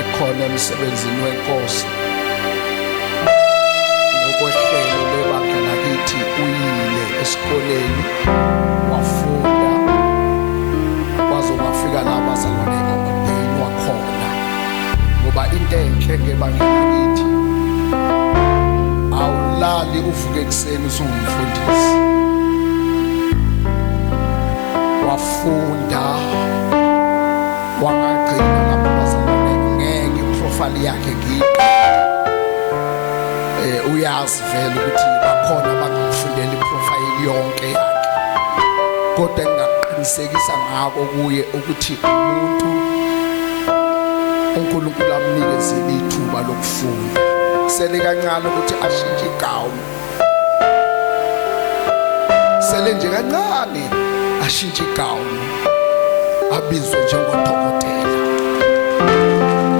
ekhona emsebenzini wenkosi ngokwehlelo lebandla lakithi uyile esikoleni wafunda kwaze kwafika la abazalwane ababhekeni wakhona ngoba into enhle ngebandla lakithi awulali uvuke ekseni usungumfundisi wafunda wangagcina lapho abazalwane ngeke iprofile yakhe uyazi vele ukuthi bakhona abangafundela iprofile yonke yakhe kodwa ngingaqinisekisa ngako kuye ukuthi umuntu uNkulunkulu amnikezile ithuba lokufunda sele kancane ukuthi ashintshe igama sele nje kancane ashintshe igama abizwe njengodokotela.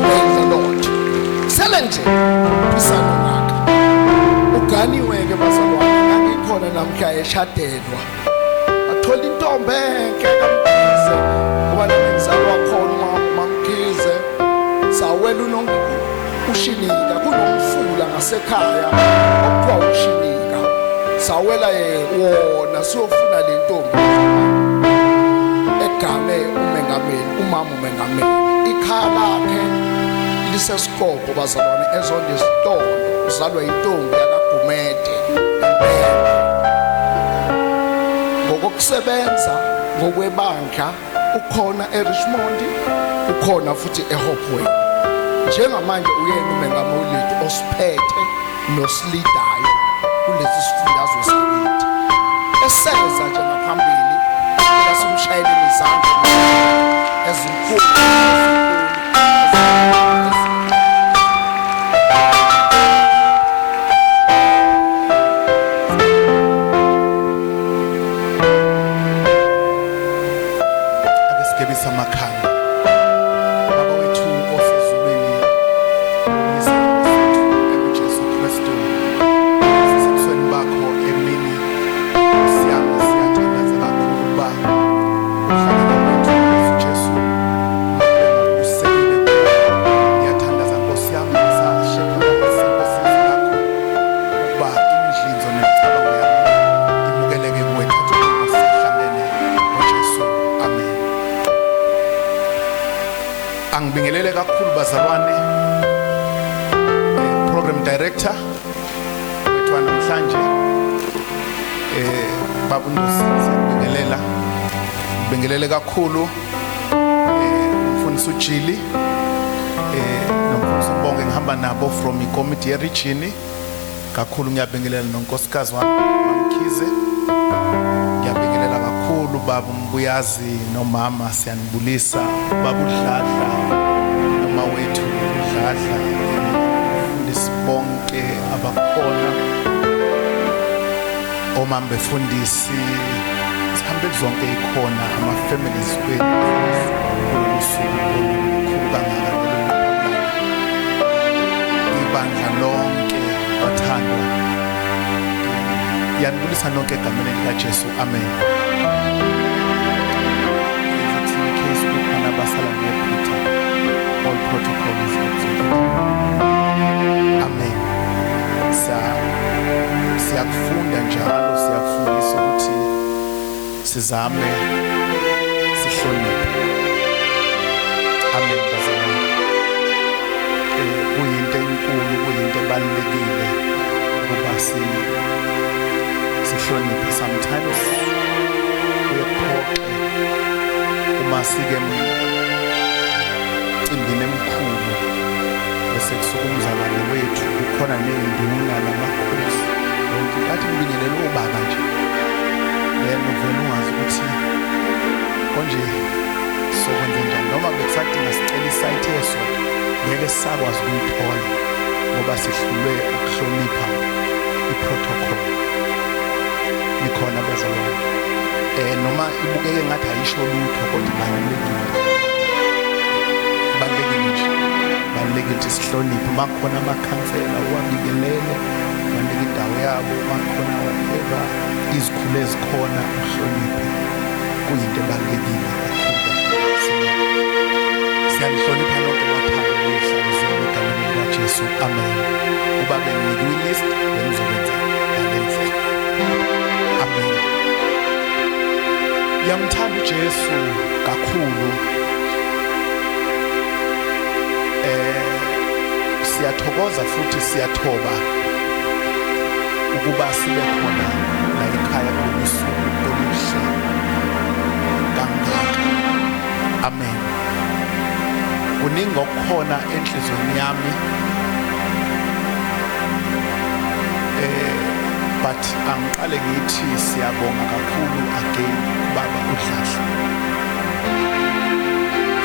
Praise the Lord. Sele nje pisana ngaka uganiweke bazalwane ngangikhona namhla eshadelwa athola intombi enhle kamkhize ngoba nomzalo wakhona uMamkhize sawela ushinika kunomfula ngasekhaya okuthiwa ushinika sawela wona siyofuna le ntombi egame umengameli umama umengameli ikhaya lakhe lisesikhobo bazalwane ezonde isitolo uzalwa intombi yakagumede ngokusebenza ngokwebandla ukhona eRichmond ukhona futhi eHopeway njengamanje uyena umengameli osiphethe noslidayo kulesi sifundazwe sakithi eseza nje ngaphambili yasimshayela izandla ezinkulu angibingelele kakhulu bazalwane program director wethu namhlanje babu Nkosi ngibingelele kakhulu umfundisi uJili nomfundisi Mbonge ngihamba nabo from iCommittee yeRegion kakhulu ngiyabingelela nonkosikazi wami Mamkhize ngiyabingelela kakhulu babu Mbuyazi nomama siyanibulisa babu Dladla noma wethu Dladla umfundisi bonke abakhona omama befundisi sihambe zonke ikhona ama families wethu ibandla lonke bathandwa yanibulisa nonke egameni likaJesu amen. All protocol is observed. Amen. Siyakufunda njalo siyafundisa ukuthi sizame sihloniphe. Amen. Kuyinto enkulu kuyinto ebalulekile ukuba sihloniphe. Sometimes uyaphoqa uma sike emcimbini emkhulu bese kusuka umzalwane wethu kukhona nenduna namakhosi yonke bathi ngibingelele ubaba nje yena uvela ungazi ukuthi konje sokwenza njani noma bekusadinga sicela isayithe yesonto ngeke sakwazi ukuyithola ngoba sihlulwe ukuhlonipha iprotocol nikhona bazalwane noma ibukeke ngathi ayisho lutho kodwa balulekile ukuthi sihloniphe makhona amakhansela uwabingelele balulekile indawo yabo makhona whatever izikhulu ezikhona uhloniphe kuyinto ebalulekile kakhulu. Siyalihlonipha lonke wathanda Siyamthanda uJesu kakhulu. Siyathokoza futhi siyathoba ukuba sibe khona la ekhaya kusuku oluhle kangaka. Amen. Kuningi okukhona enhlizweni yami, but angiqale ngithi siyabonga kakhulu again Baba uDladla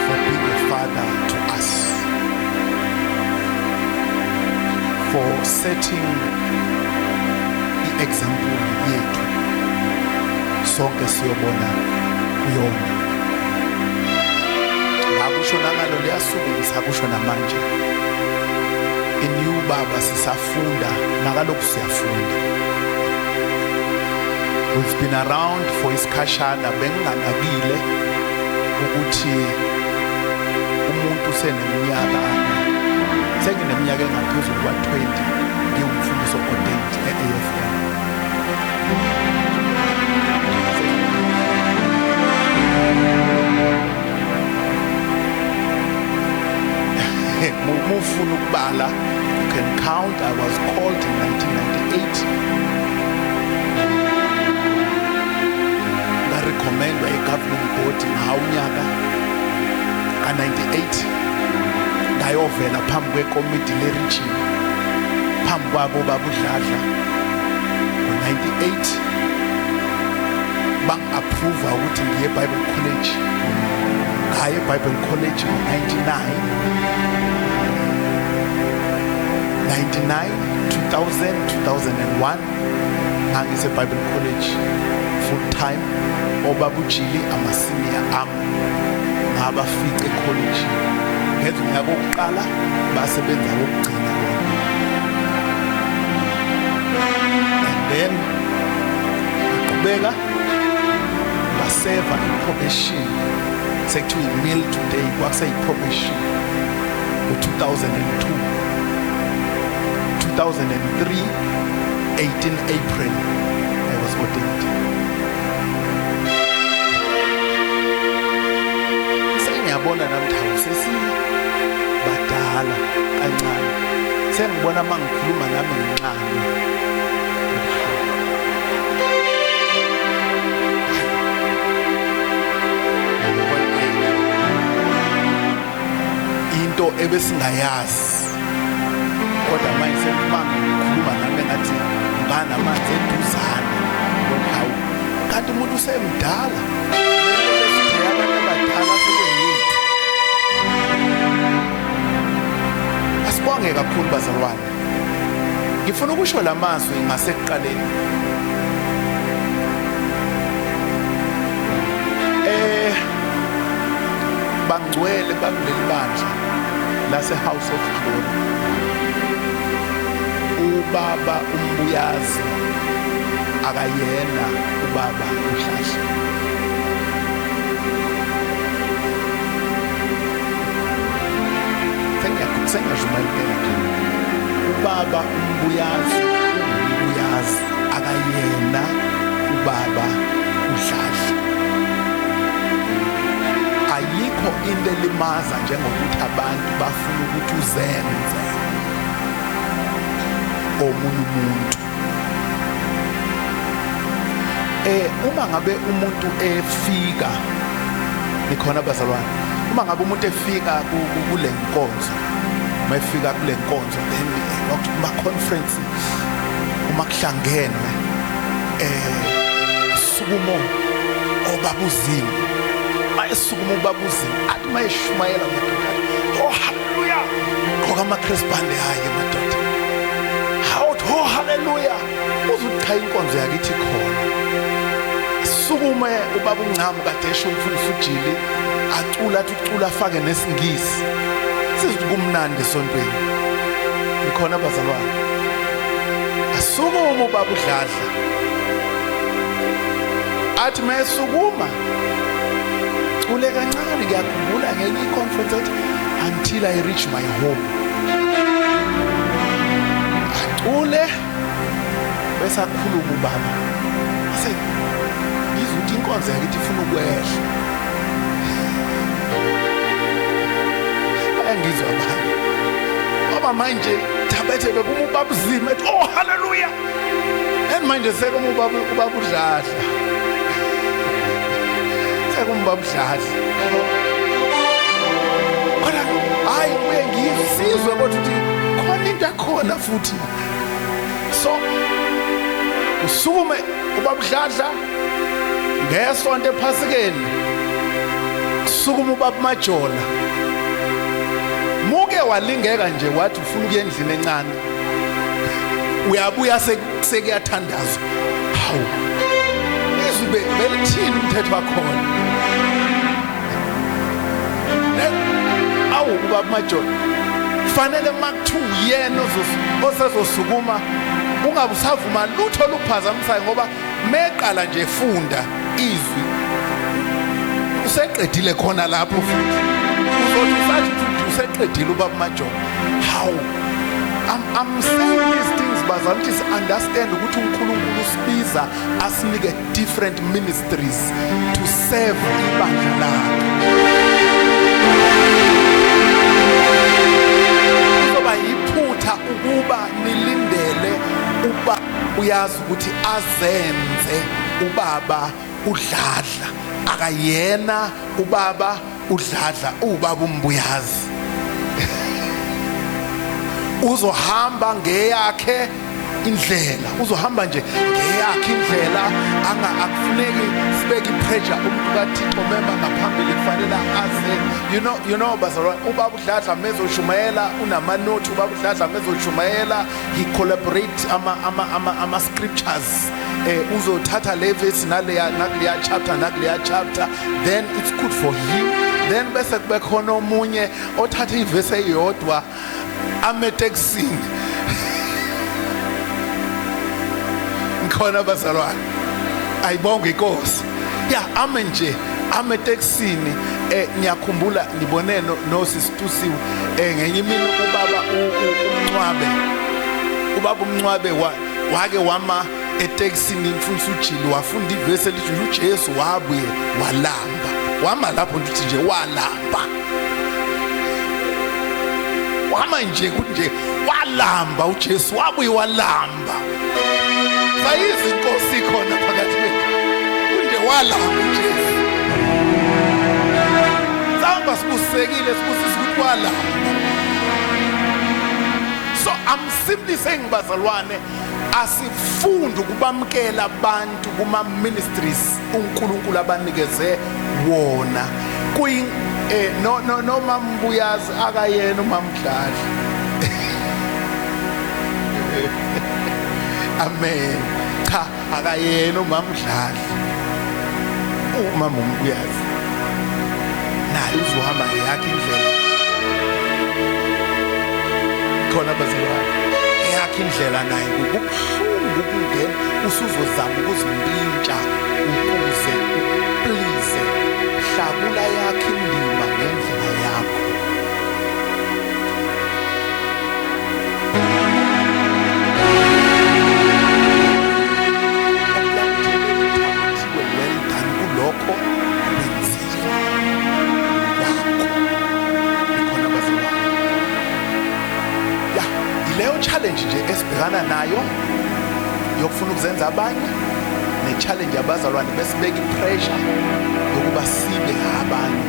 for being a father to us, for setting the example yethu sonke siyobona kuyona. Ngakusho nangalo liyasuku ngisakusho namanje, in you Baba sisafunda nakalokhu siyafunda. We've been around for isikhashana, benginganakile ukuthi umuntu sengineminyaka engaphezulu kwa-20 ngiwumfundisi ordained e-AFM. Mufuna ukubala, you can count. I was called in 1998. Recommendwa e-governing body ngawunyaka ka-98 ngayovela phambi kwekomiti le-region phambi kwabo Baba uDladla. Ngo-98 bangi-approva ukuthi ngiye eBible College. Ngaye eBible College ngo-99, 2000, 2001 ngangise-Bible College full time. Obaba uJili amasenior ngabafica e-college. Ngenza unyaka wokuqala basebenza kokugcina bona. And then baqhubeka baseva i-probation, sekuthiwa i-meal today, kwakuseyi-probation ngo-2002. 2003, 18 April I was ordained. Ngiyabona namhlanje sesibadala kancane, sengibona mangikhuluma nami ngincane. Into ebesingayazi, kodwa manje sengikhuluma nami ngathi nganamanzi eduzane. Hawu, kanti umuntu usemdala. Abantu abadala asibonge kakhulu bazalwane. Ngifuna ukusho lamazwi ngasekuqaleni. Bangcwele bakuleli bandla lase House of Glory. Ubaba uMbuyazi akayena ubaba uDladla. Ubaba uMbuyazi akayena ubaba uDladla. Ayikho into elimaza njengokuthi abantu bafuna ukuthi uzenze omunye umuntu. Uma ngabe umuntu efika, nikhona bazalwane, uma ngabe umuntu efika kule nkonzo, mayefika kule nkonzo, then kuma conference, uma kuhlangenwe sukumo obabuzini, mayesukuma ubabuzini, athi mayeshumayela madoda, oh hallelujah, ngoba amaChrispande hayi madoda, oh hallelujah, uzuthi inkonzo yakithi khona. Sukume ubaba uNcamu kade esho umfundisi uJili acula athi ucula afake nesingisi, sizothi kumnandi esontweni. Ikhona bazalwane, asukuma ubaba uDladla athi mayesukuma ule kancane. Ngiyakhumbula ngenye iconference athi until I reach my home, acule bese akhuluma ubaba ase ngizuthi inkonzo yakithi ifuna ukwehla. Ayangizwa abanye ngoba manje thabethe bekuma ubaba uzima ethi oh haleluya, and manje sekuma ubaba udladla, sekuma ubaba udladla. Kodwa hayi kuye ngizizwe kodwa ukuthi khona into ekhona futhi. So usukume ubaba udladla ngesonto ephasikeni, kusukuma ubaba Majola, muke walingeka nje wathi ufuna ukuya endlini encane, uyabuya sekuyathandazwa. Hawu izwe belithini umthetho wakhona. Awu ubaba Majola fanele makuthu yena osezosukuma ungabe usavuma lutho luphazamisayo, ngoba meqala nje funda izwi useqedile khona lapho futhi uzothi usathi useqedile ubaba Majola. How I'm saying these things bazalwane, understand ukuthi uNkulunkulu usibiza asinike different ministries to serve ibandla lakhe. Kuzoba yiphutha ukuba nilindele uba uyazi ukuthi azenze ubaba udladla, akayena ubaba udladla, ubaba umbuyazi. Uzohamba ngeyakhe indlela, uzohamba nje ngeyakhe indlela, akufuneki sibeke ipressure umuntu kaThixo member ngaphambili, kufanele aze. You know bazalwane, ubaba udladla mezoshumayela unamanothi, ubaba udladla mezoshumayela he collaborate ama scriptures, uzothatha le verse naleya chapter, then it's good for him. Then bese kube khona omunye othatha ivesi eyodwa ameteksini. Ngikhona bazalwane, ayibonge inkosi. Ame nje ameteksini. Ngiyakhumbula ngibone noSisitusiwe ngenye imini ubaba uMncwabe wake wama eteksini mfundisi uJili wafunda ivesi elithi uJesu wabuye walamba. Wama lapho ngithi nje walamba. Wama nje kuthi nje walamba uJesu wabuye walamba. Sayizi inkosi khona phakathi kwethu. Kunje walamba uJesu. Samba sibusekile sibusisa ukuthi walamba. So I'm simply saying bazalwane, asifunde ukubamkela abantu kuma ministries uNkulunkulu abanikeze wona. Kuyi no mambuyazi akayena umamdladla. Amen. Cha akayena umamdladla. Umama umbuyazi naye uzohamba yakhe indlela. Khona bazalwane, yakhe indlela naye kubuhlungu ukungena usuzozama ukuzimpintsha ukuze please hlakula yakhe indima ngendlela yakho. Well done kulokho wenzile wakho. Ikhona bazalwane. Ileyo challenge nje esibhekana nayo yokufuna ukuzenza abanye, ne-challenge abazalwane besibeka ipressure yokuba sibe abanye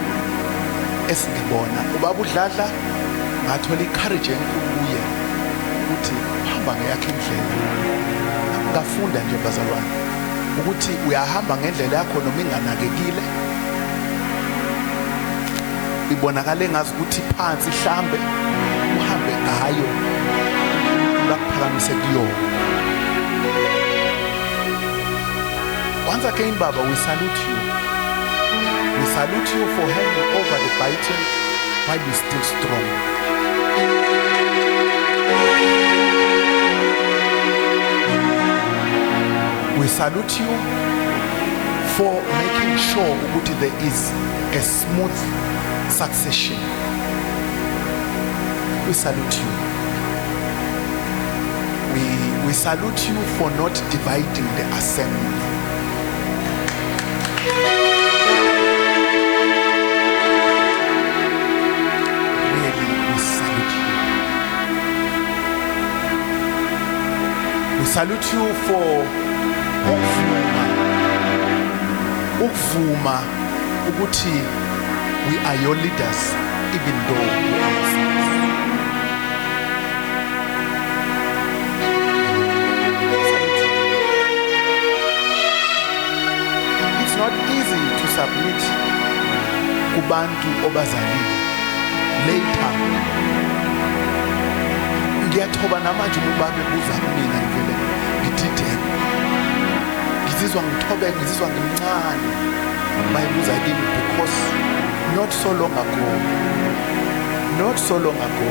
esingibona. Ubaba udladla ngathola i-courage enkulu kuye ukuthi hamba ngeyakhe indlela. Ngafunda nje bazalwane ukuthi uyahamba ngendlela yakho noma inganakekile, ibonakale ngazi ukuthi phansi hlambe uhambe ngayo bakuphakamise kuyona. Once again, Baba, we salute you. We salute you for handing over the baton while you're still strong. We salute you for making sure that there is a smooth succession. We salute you. We salute you for not dividing the assembly. Really, we salute you. We salute you for ukuvuma ukuthi we are your leaders even though we are sinners. It's not easy to submit kubantu obazalile later. Ngiyathoba namanje ukuba bebuza mina ngivele ngidideke. Ngizizwa ngithobeka, ngizizwa ngimncane mayibuza kimi because not so long ago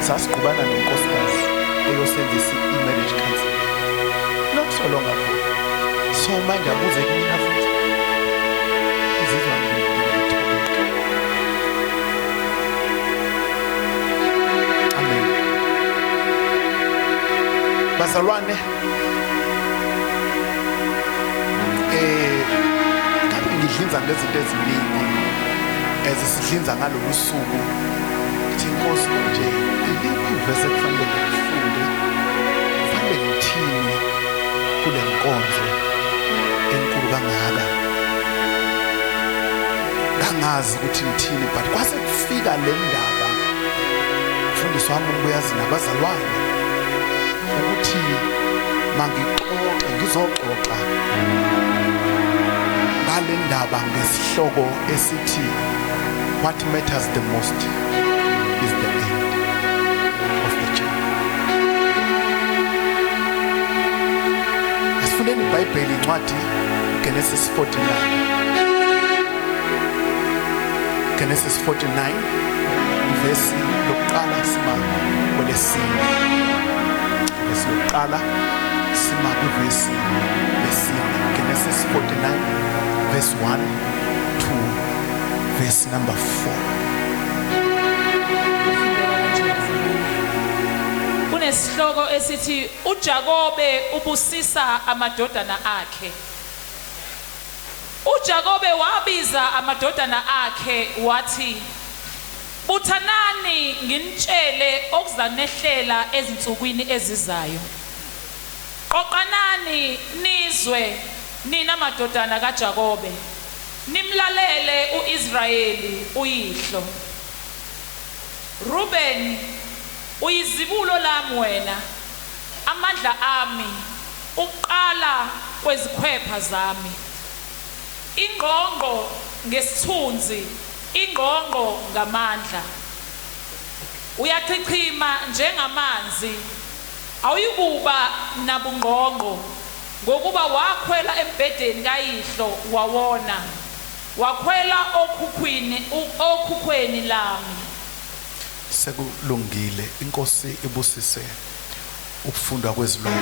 sasiqhubana nenkosikazi eyosenzisa i-marriage counseling. Not so long ago. So manje abuze kumina futhi ngizizwa ngithobeka. Amen. Bazalwane, ngabe ngidlinza ngezinto eziningi ezisidlinza ngalolu suku. Ngithi Nkosi nje iliphi ivesi ekufanele ngifunde, kufanele ngithini kule nkonzo enkulu kangaka. Ngangazi ukuthi ngithini but kwase kufika le ndaba mfundisi wami ubuyazi nabazalwane ukuthi ngizoxoxa ngale ndaba ngesihloko esithi what matters the most is the end of the journey. Asifundeni iBhayibheli incwadi Genesis 49. Genesis 49 verse lokuqala sima kwelesine. Verse lokuqala sima kuvesi lesine. Genesis 49 verse 1 to verse number 4. Kunesihloko esithi uJakobe ubusisa amadodana akhe. uJakobe wabiza amadodana akhe wathi, "Buthanani nginitshele okuzanehlela ezinsukwini ezizayo. Qoqanani nizwe nina madodana kaJakobe, nimlalele uIsrayeli uyihlo. Ruben uyizibulo lami wena, amandla ami, uqala kwezikhwepha zami. Ingqongqo ngesithunzi, ingqongqo ngamandla. Uyachichima njengamanzi, awuyikuba nabungqongqo, ngokuba wakhwela embhedeni kayihlo wawona, wakhwela okhukhweni lami." Sekulungile, Inkosi ibusise ukufundwa kwezilwane.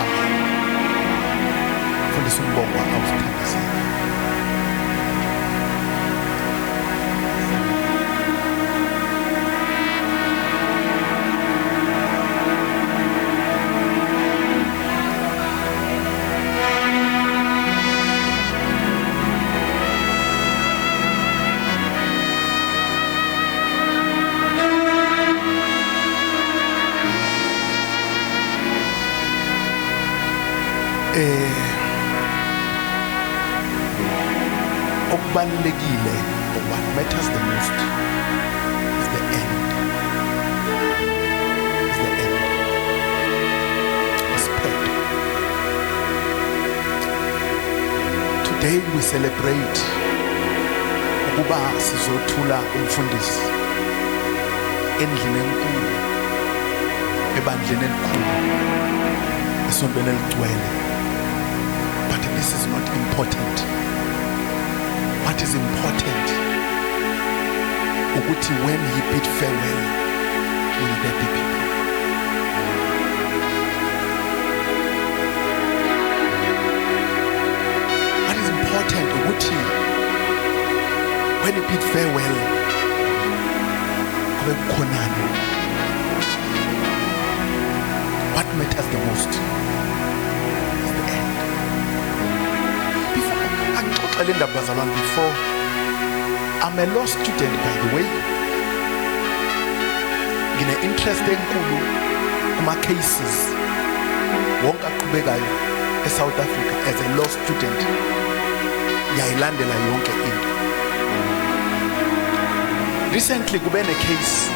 Amen. Fundisa umbongo awusithandazile. Okubalulekile, what matters the most is the end. Is the end. Respect. Today we celebrate ukuba sizothula umfundisi endlini enkulu, ebandleni elikhulu, esontweni eligcwele. But this is not important. What is important ukuthi when he bid farewell, will there be people? What is important ukuthi when he bid farewell, kube kukhonani? What matters the most is the end. ngixoxela indaba bazalwane before. I'm a law student by the way. Ngine interest enkulu kuma cases wonke aqhubekayo eSouth Africa as a law student. Yayilandela yonke into. Recently kube ne case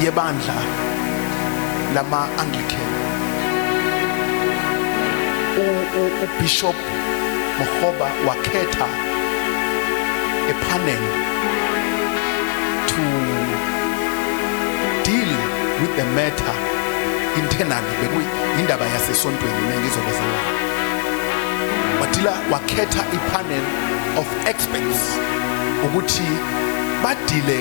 yebandla lama Anglican. Bishop Mohoba wakhetha a panel to deal with the matter internally. Bekuyindaba yasesontweni nengizobazala. Wakhetha a panel of experts ukuthi badile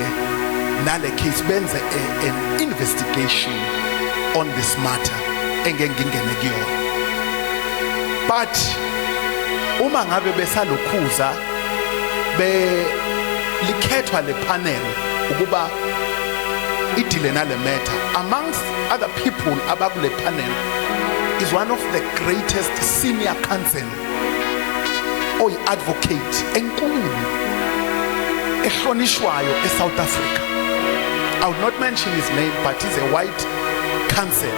nale case, benze an investigation on this matter engengingene kuyona. But uma ngabe besalukhuza likhethwa le panel ukuba idile nale matter, amongst other people abakule panel is one of the greatest senior counsel or advocate enkulu ehlonishwayo eSouth Africa. I will not mention his name, but he's a white counsel.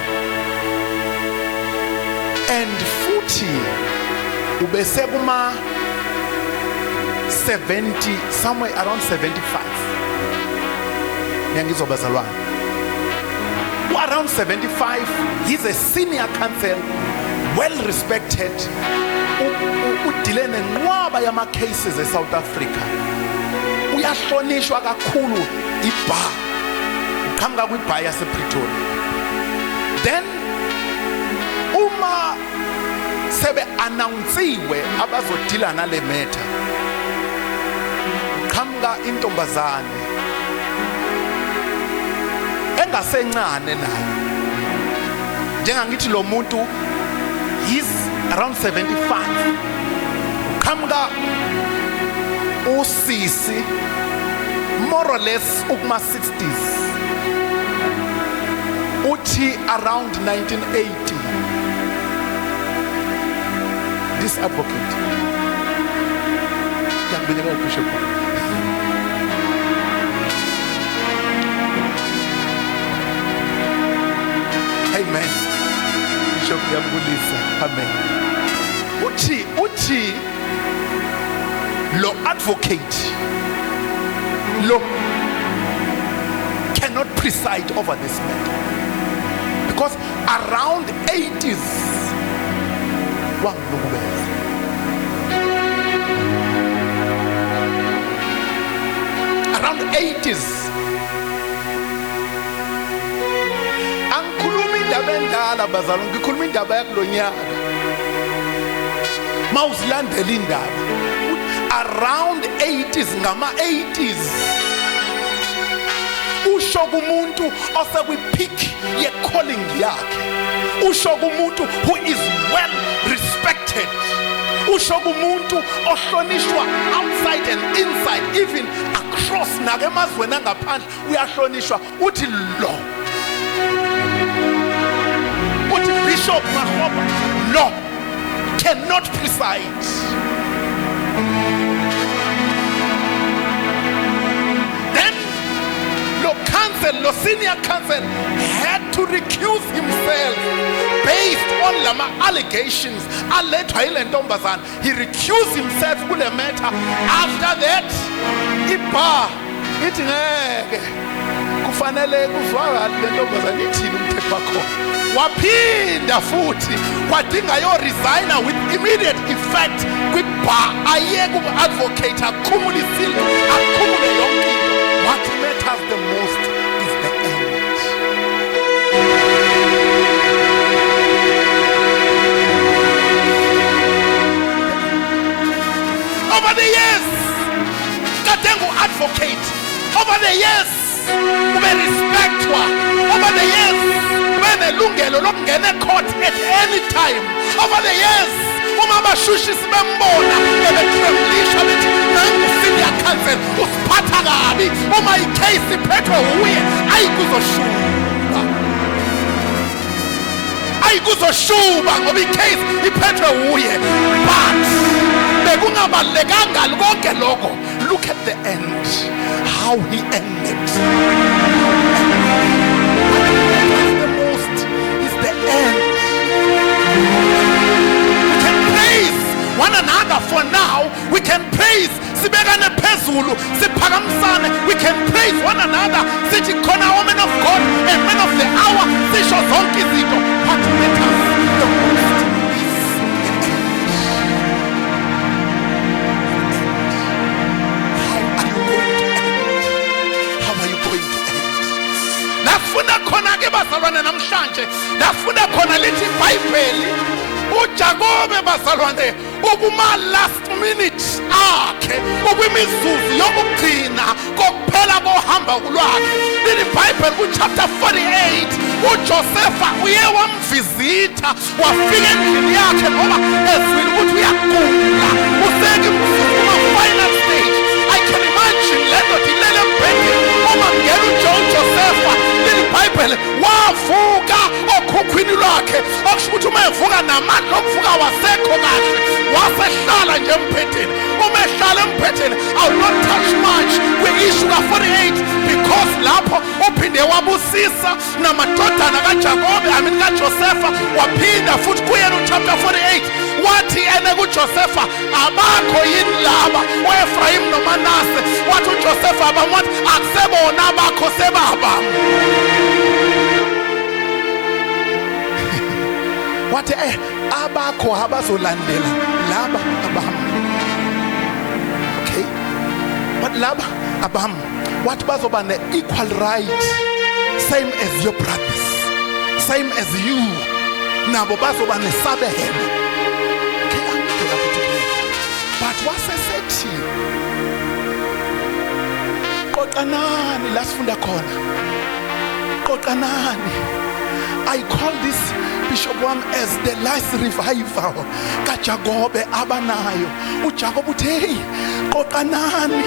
And futhi ubese kuma 70, somewhere around 75. Nyangizobazalwane. Around 75, he's a senior counsel, well respected. Udile nenqwaba yama cases eSouth Africa. Uyahlonishwa kakhulu ibar. Uqhamuka kwibar yasePretoria. Then uma sebe announcewe abazodila nale matter, qhamuka intombazane engasencane nayo. Njengangithi lo muntu he's around 75. Qhamuka usisi more or less ukuma 60s. Uthi around 1980. This advocate, Bishop, amen. Bishop Yambulisa, amen. Uchi, lo advocate, lo cannot preside over this matter because around 80s. Around 80s. Angikhuluma indaba endala bazalwane, ngikhuluma indaba yakulonyaka. Mawuzilandela indaba. Around 80s, ngama 80s. Usho kumuntu osekwi-peak ye-calling yakhe. Usho kumuntu who is well respected. Usho kumuntu ohlonishwa outside and inside, even across nakemazweni angaphandle uyahlonishwa. Uthi lo, uthi Bishop Mohoba lo cannot preside. Then lo counsel, lo senior counsel had to recuse himself based on lama allegations alethwa yile ntombazana. He recused himself kule matter. After that ibar ithi ngeke kufanele kuzwakale le ntombazana ithini umthetho wakho. Waphinda futhi kwadinga yo resigner with immediate effect kwibar. Ayeke uku-advocate, akhumule isililo, akhumule yonke into. What matters the most is the end. Over the years, kadengu advocate. Over the years, ube respectwa. Over the years, ube nelungelo lokungena court at any time. Over the years, uma abashushi sibembona bebetremblisha bethi nangu senior counsel usiphatha kabi. Uma icase iphethwe uye ayikuzoshuba ngoba icase iphethwe uye. But bekungabalekanga konke lokho. Look at the end, how he ended. The most is the end. We can praise one another for now. We can praise sibekane phezulu siphakamisane. We can praise one another sithi khona woman of God and man of the hour sisho zonke izinto. What matters the most is the end. How are you going to end? Lafuna khona ke bazalwane namhlanje, lafuna khona lithi iBhayibheli uJakobe bazalwane ukuma last minute akhe ukwimizuzu yokugcina kokuphela kohamba kulwakhe. Lithi iBhayibheli ku chapter 48 uJosepha uye wamvisita wafika endlini yakhe ngoba ezwile ukuthi uyagula useki kuma final stage. I can imagine lento dilele embhedeni uma ngena uJosepha. Lithi iBhayibheli wavuka okhukhwini lwakhe okusho ukuthi uma evuka namandla okuvuka wasekho kahle wasehlala nje embhedeni. Uma ehlala embhedeni I will not touch much kwi-issue ka-48 because lapho uphinde wabusisa namadodana kaJakobe kaJosepha waphinda futhi kuyena uchapter 48 wathi ene kuJosepha abakho yini laba uEfrayim noManase. Wathi uJosepha abamwathi akusebona abakho sebaba. Wathi abakho abazolandela laba abam. Okay, but laba abam wathi bazoba ne-equal right, same as your brothers, same as you. Nabo bazoba nesabelo. Okay, but wasesethi qoqanani la sifunda khona qoqanani. I call this Bishop Wam as the last revival kaJakobe abanayo. uJakobe uthe hey qoqanani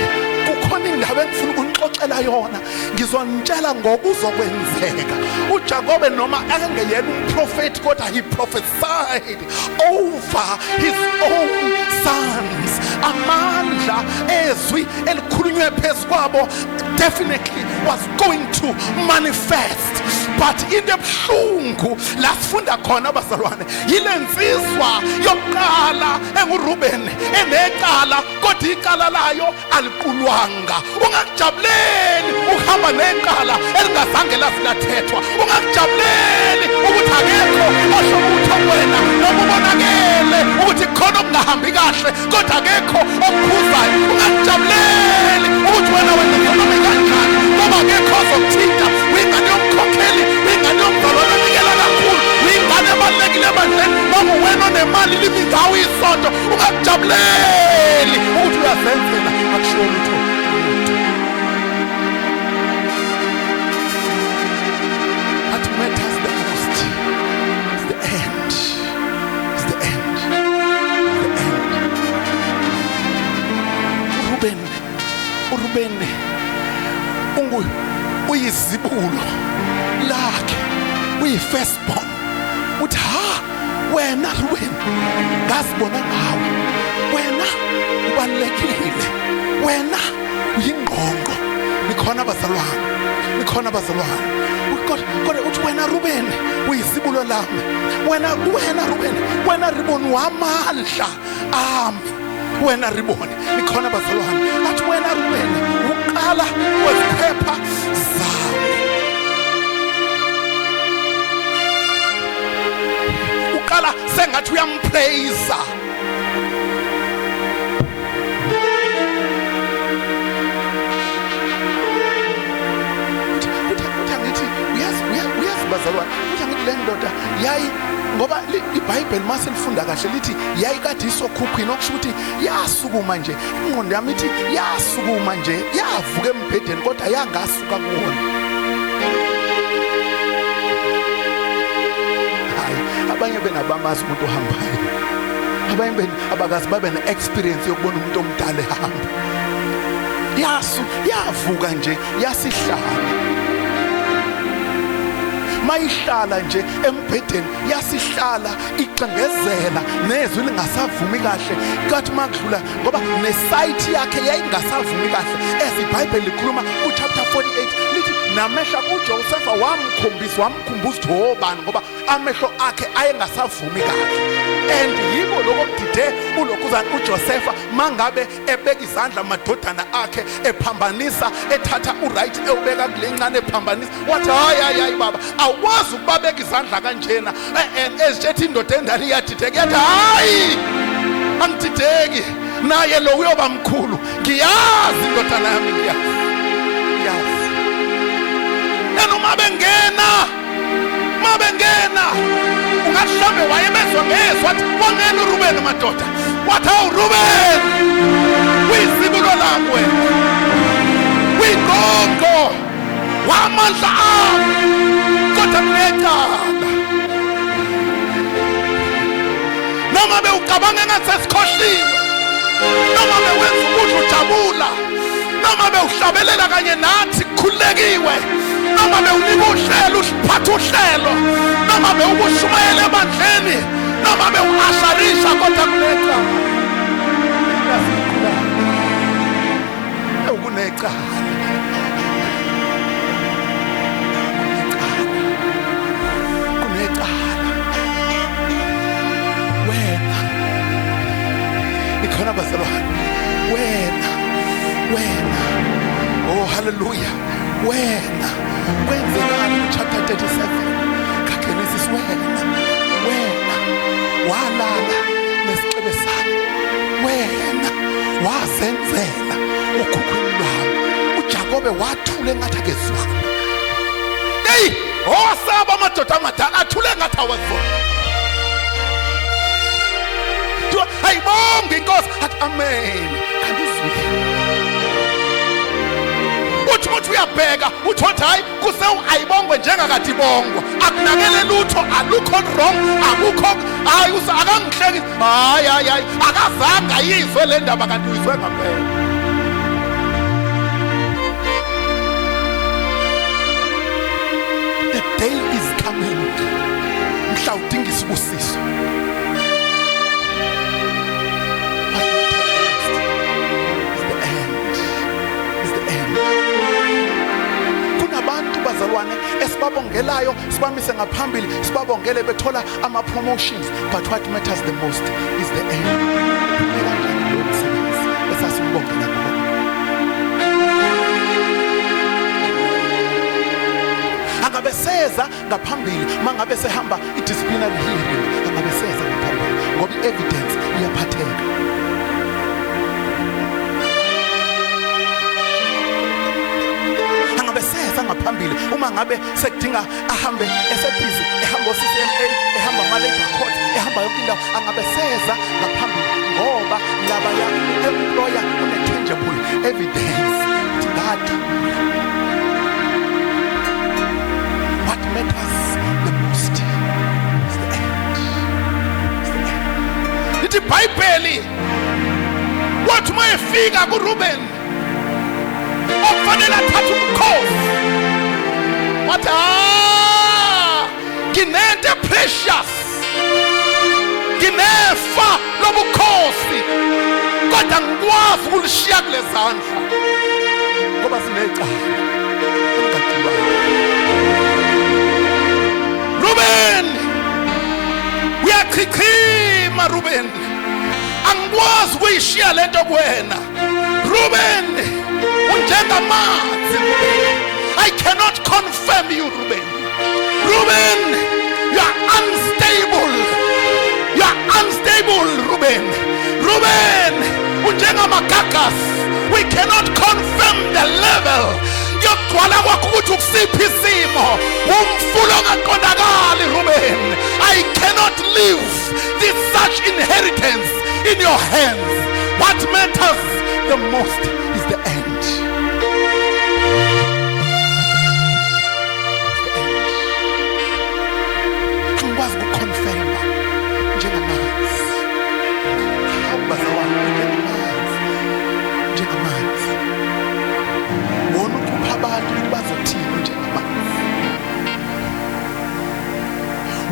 kukhona indaba engifuna ukunixoxela yona ngizonitshela ngokuzokwenzeka. uJakobe noma engeyena umprofeti kodwa he prophesied over his own sons. Amandla ezwi elikhulunywe phezu kwabo definitely was going to manifest. But in the buhlungu la sifunda khona abazalwane yile nsizwa yokuqala enguRuben enecala kodwa icala layo aliqulwanga. Ungakujabuleli ukuhamba necala elingazange lathethwa. Ungakujabuleli ukuthi akekho osho ukuthi wena noma ubonakele ukuthi khona okungahambi kahle kodwa akekho okukhuzayo. Ungakujabuleli ukuthi wena noma kanjani ngoba akekho ozokuthinta. Uyingane yomkhokheli, uyingane yomzalwane onikela kakhulu, uyingane ebalulekile ebandleni noma wena onemali libi ngawo isonto. Ungakujabuleli ukuthi uyazenzela akushiwo lutho. What matters the most is the end. Is the end. The end. uRuben uyizibulo lakhe, uyi-firstborn. Uthi wena Ruben ngasibona ngawe, wena ubalulekile, wena uyingqongqo. Nikhona abazalwane, nikhona abazalwane. Kodwa uthi wena Ruben uyizibulo lami, wena Ruben, wena Riboni wamandla ami, wena Riboni. Nikhona abazalwane. Athi wena Ruben uqala weziphepha zami. Uqala sengathi uyampraise. Bazalwane uthi ngithi le ndoda yayi ngoba iBhayibheli maselifunda kahle lithi yayi kade isokhukhwini okusho ukuthi yasukuma nje. Ingqondo yami ithi yasukuma nje yavuka embhedeni kodwa yangasuka kuwona. Hayi abanye benabamazi umuntu ohambayo, abanye abakazi babe ne-experience yokubona umuntu omdala ehamba. Yavuka nje yasihlala. mayihlala nje embhedeni yasihlala ixengezela nezwi lingasavumi kahle kathi makudlula ngoba nesite yakhe yayingasavumi kahle eziBhayibheli likhuluma uChapter 48 lithi namehla uJoseph wamkhumbuza ubani ngoba amehlo akhe ayengasavumi kahle and yibo lokudide ulokuzana uJoseph mangabe ebeka izandla madodana akhe ephambanisa ethatha uright ewubeka kulencane ephambanisa wathi hayi baba awukwazi ukubabeka izandla kanjena ezithethi indoda endala iyadideka yathi hayi angidideki naye lo uyoba mkhulu ngiyazi indodana yami ngiyazi enoma bengena ungahlambe wayebezwa ngezwi wathi wangena uRuben madoda wathi awuRuben uyizibulo lakho uyinqonqo wamandla ami kodwa kunecala noma bewucabanga engasesikhohliwe noma bewenza ukudla ujabula noma bewuhlabelela kanye nathi khululekiwe noma bewunika uhlelo usiphatha uhlelo noma bewubushumayela ebandleni noma bewuasharisha kodwa kunecala kunecala wena ikhona bazalwane wena oh hallelujah wena kwenzelani chapter 37 kaGenesis wena walala nesicebe sakho wena wasenzela ukhukhwini lwami uJakobe wathule ngathi akezwa hey owasaba amadoda amadala athule ngathi awezona ayibonge inkosi athi amen kandizwe uthi uyabheka uthi hayi kusewu ayibongwe njengakade ibongwa akunakele lutho alukho wrong akukho hayi akangihleki hayi akazanga yizwe le ndaba kanti uyizwe ngampela the day is coming mhla udinga isibusiso bazalwane esibabongelayo sibamise ngaphambili sibabongele bethola ama promotions but what matters the most is the end esasibongela angabe seza ngaphambili mangabe sehamba idisciplinary hearing angabe seza ngaphambili ngoba evidence iyaphatheka ngaphambili uma ngabe sekudinga ahambe esebhizi ehamba oCCMA ehamba ama-labor court ehamba yonke indawo angabe seza ngaphambili ngoba laba employer une-tangible evidence that what matters the most is the end. Lithi iBhayibheli wathi uma efika kuRuben okufanele athathe umkhosi wathi nginento precious nginefa lobukhosi kodwa ngikwazi ukulishiya kule zandla ngoba sinecala Ruben uyachichima Ruben angikwazi ukuyishiya lento kuwena Ruben unjengamanzi I cannot confirm you Ruben you are unstable Ruben unjengamagagas we cannot confirm the level yokugcwala kwakho ukuthi ukusiphi isimo umfulo ongaqondakali Ruben I cannot leave this such inheritance in your hands what matters the most is the end. Angikwazi ukuconfirma njengamanzi awubazalwane njengamanzi wona ukhupha abantu ukuthi bazothini njengamanzi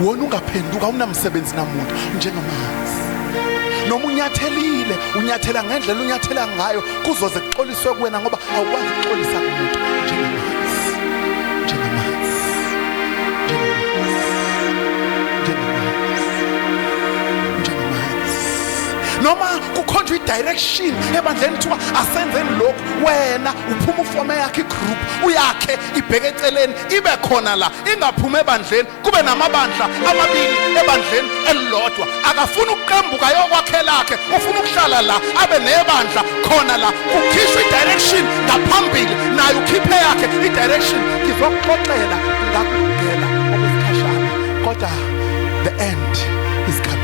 wona ungaphenduka unamsebenzi namuntu njengamanzi. Noma unyathelile unyathela ngendlela unyathela ngayo kuzoze kuxoliswe kuwena ngoba awukwazi ukuxolisa kumuntu njengamanzi. Noma kukhonjwa i-direction ebandleni kuthiwa asenzeni lokhu, wena uphuma ufome yakhe igroup uyakhe ibheke eceleni ibe khona la, ingaphumi ebandleni kube namabandla amabili ebandleni elilodwa. Akafuna ukuqembuka yokwakhe lakhe, ufuna ukuhlala la abe nebandla khona la, kukhishwa i-direction ngaphambili naye ukhiphe yakhe i-direction. Ngizokuxoxela ngakungena okwesikhashana kodwa the end is coming.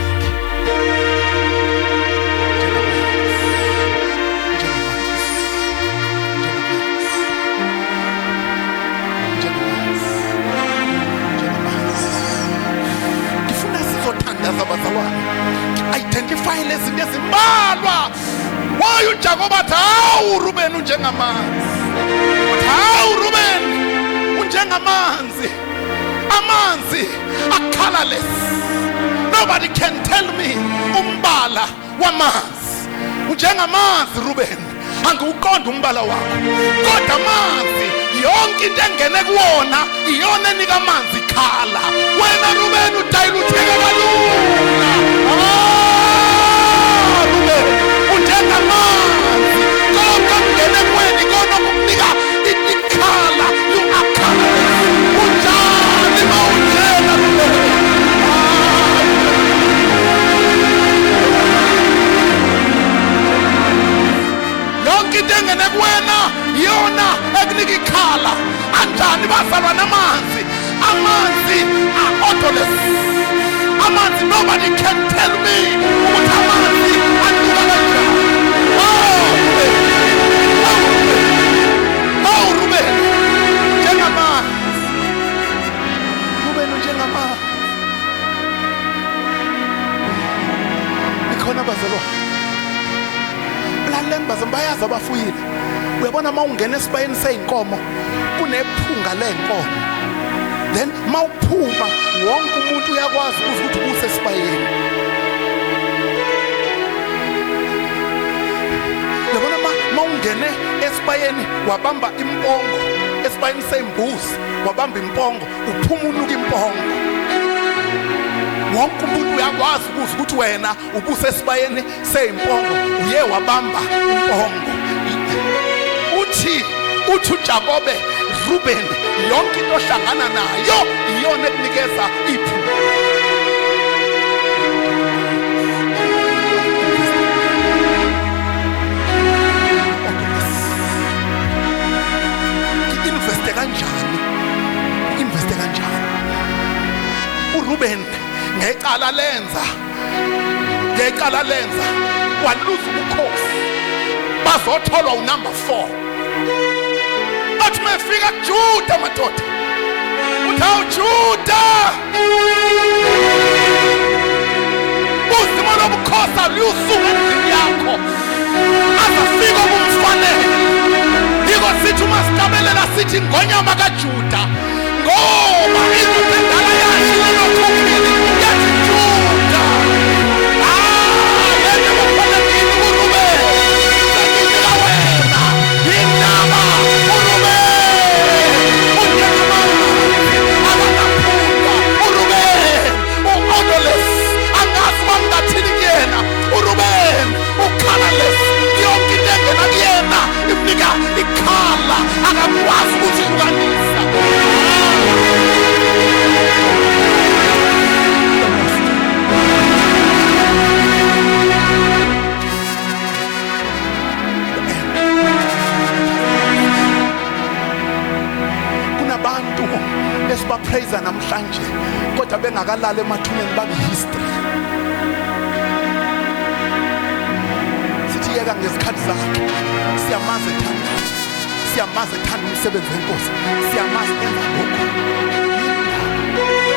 Identify lezi zinto ezimbalwa. Why uJakoba athi hawu Ruben unjengamanzi. Hawu Ruben unjengamanzi. Amanzi colorless. Nobody can tell me umbala wamanzi. Unjengamanzi Ruben. Angiwuqonda umbala wakho. Kodwa amanzi yonke into engene kuwona iyona enika amanzi khala. Wena Ruben udilutheke kalula. Unjengamanzi konke kungene kuwena ikona okunika ikhala. You are colorless. Unjani mawunjena Ruben. Yonke into engene kuwena yona ekunika ikhala. Anjani bazalwa namanzi. Amanzi are odorless. Amanzi, nobody can tell me ukuthi amanzi anuka kanjani. Oh Ruben njengamanzi. Ruben njengamanzi. Ikhona bazalwa laleni bazalwa bayazi abafuyile. Uyabona mawungena esibayeni seyinkomo kunephunga lenkomo, then mawuphuma wonke umuntu uyakwazi ukuthi usesibayeni. Uyabona mawungene esibayeni wabamba impongo, esibayeni sembuzi wabamba impongo, uphuma unuka impongo. Wonke umuntu uyakwazi ukuthi wena ubusesibayeni seyimpongo uye wabamba impongo. Uthi uJakobe Ruben yonke into ohlangana nayo iyona ekunikeza iphupho. Investe kanjani? uRuben ngecala lenza waluza ubukhosi bazotholwa unumber 4. Athi mefika kuJuda madoda uthawu Juda uzimo lobukhosi aliyusuka endlini yakho azafika kumfanele. Yiko sithi umasikabelela sithi ngonyama kaJuda ngoba izinto endala yashilo lokukili yathi Juda. Wena bafana kimi uRuben ngizika wena indaba uRuben uRuben odorless angazi bangathini kuyena uRuben colorless yonke into engena kuyena imnika ikhala akakwazi ukuzihlukanisa. Kunabantu esibapraise namhlanje kodwa bengakalala emathuneni babe history. Siyeka ngesikhathi sakhe siyamazi ethanda umsebenzi wenkosi, siyamazi enza lokho.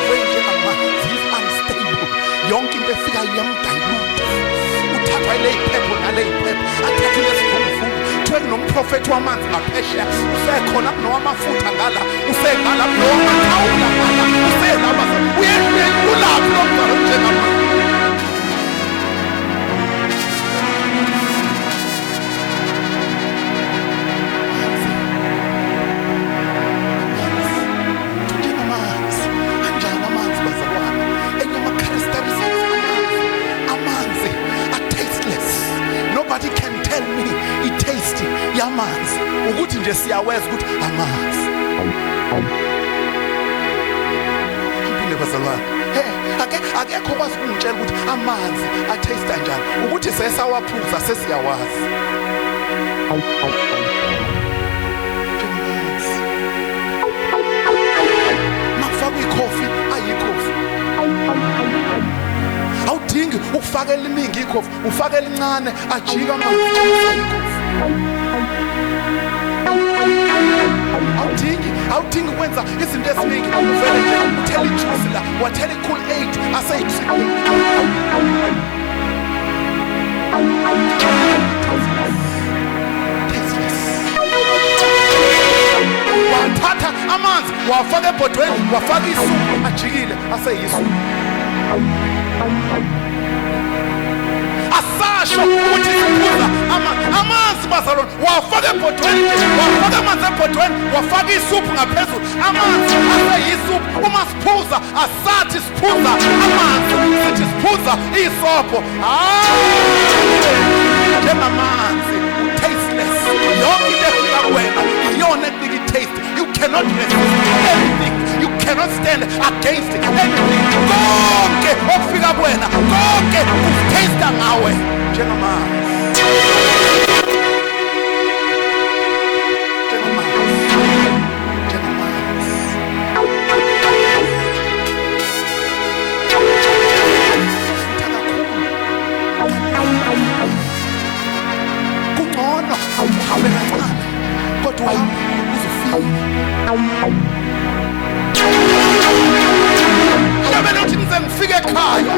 Wenjengamanzi unstable, yonke into efika iyamdiluta. Uthathwa ile iphepho nale iphepho, athathwa lesivunguvungu. Kuthiwe kunomprofethi wamanzi ngaphesheya, usekhona kunowamafutha ngala, usengala kunowamathawula ngala, uselaba ulaphi lo mzalo njengamanje? Nobody can tell me it tasty yamanzi ukuthi nje siyaweza ukuthi amanzi. Impilo bazalwane, akekho kwazi ukungitshela ukuthi amanzi ataste kanjani ukuthi sesawaphuza sesiyawazi. Makufaka ikhofi ayikhofi. Awudingi ukufakela iningi ikhofi, ufakela incane ajika amanzi. Awudingi ukwenza izinto eziningi, uvele nje uthela ijuice la, wathela iCool 8 aseyithi. Wathatha amanzi wafaka ebhodweni, wafaka isuphu ajikile aseyisu. Asasho ukuthi siphuza amanzi bazalwane, wafaka ebhodweni, wafaka amanzi ebhodweni, wafaka isuphu ngaphezulu, amanzi aseyisuphu. Uma siphuza asathi siphuza amanzi, sithi siphuza isobho. Njengamanzi tasteless, yonke into efika kuwena iyona enika i-taste. You cannot resist anything, you cannot stand against anything. Konke okufika kuwena, konke ukutaste ngawe njengamanzi. Kungcono uhambe kancane kodwa uhambe uzofika. Yabona uthi nize ngifike ekhaya